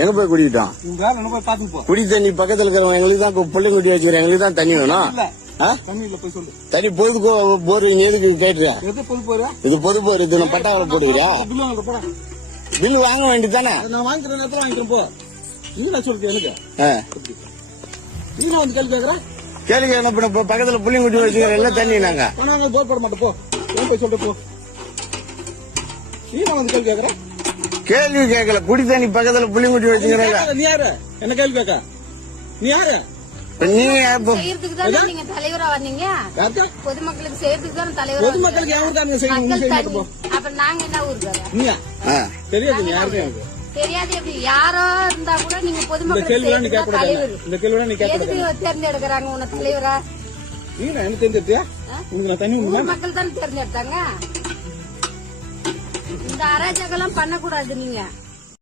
எங்க போய் குடிக்கிட்டோம்? குடி தண்ணி பக்கத்துல இருக்கிறவங்க எங்களுக்கு தான் பிள்ளைங்க குடி வச்சுக்கிறேன், எங்களுக்கு தான் தண்ணி வேணும். தண்ணி பொது போர் இங்க எதுக்கு கேட்டுற? இது பொது போர், இது பட்டாவில் போடுவியா? பில்லு வாங்க வேண்டியதானே? நான் வாங்கிக்கிற நேரத்துல வாங்கிக்கிறேன் போ. நீங்க சொல்லிட்டு எனக்கு நீங்க வந்து கேள்வி கேட்கறேன். கேள்வி கேட்க பக்கத்துல பிள்ளைங்க குடி வச்சுக்கிறேன், எல்லாம் தண்ணி நாங்க போர் போட மாட்டோம் போ. ஏன் போய் சொல்லிட்டு போ. நீங்க வந்து கேள்வி கேட்கறேன். கேள்வி கேட்கல, குடி தண்ணி பக்கத்துல புள்ளிங்குட்டி வச்சுக்கிறேன். நீ யாரு என்ன கேள்வி கேட்க? நீ யாரு? நீங்க செய்யறதுக்கு தானே நீங்க தலைவரா வந்தீங்க. பொதுமக்களுக்கு செய்யறதுக்கு தானே தலைவர். பொதுமக்களுக்கு யாரு தான் செய்யணும்? அப்ப நாங்க என்ன ஊருக்காரா? நீயா தெரியாது. யாருக்கு தெரியாது. எப்படி யாரோ இருந்தா கூட நீங்க பொதுமக்களுக்கு தலைவர். இந்த கேள்வி நீ எதுக்கு தேர்ந்தெடுக்கிறாங்க உன்னை தலைவரா? நீ என்ன தேர்ந்தெடுத்தியா? மக்கள் தானே தேர்ந்தெடுத்தாங்க. இந்த அராஜகம் பண்ணக்கூடாது நீங்க.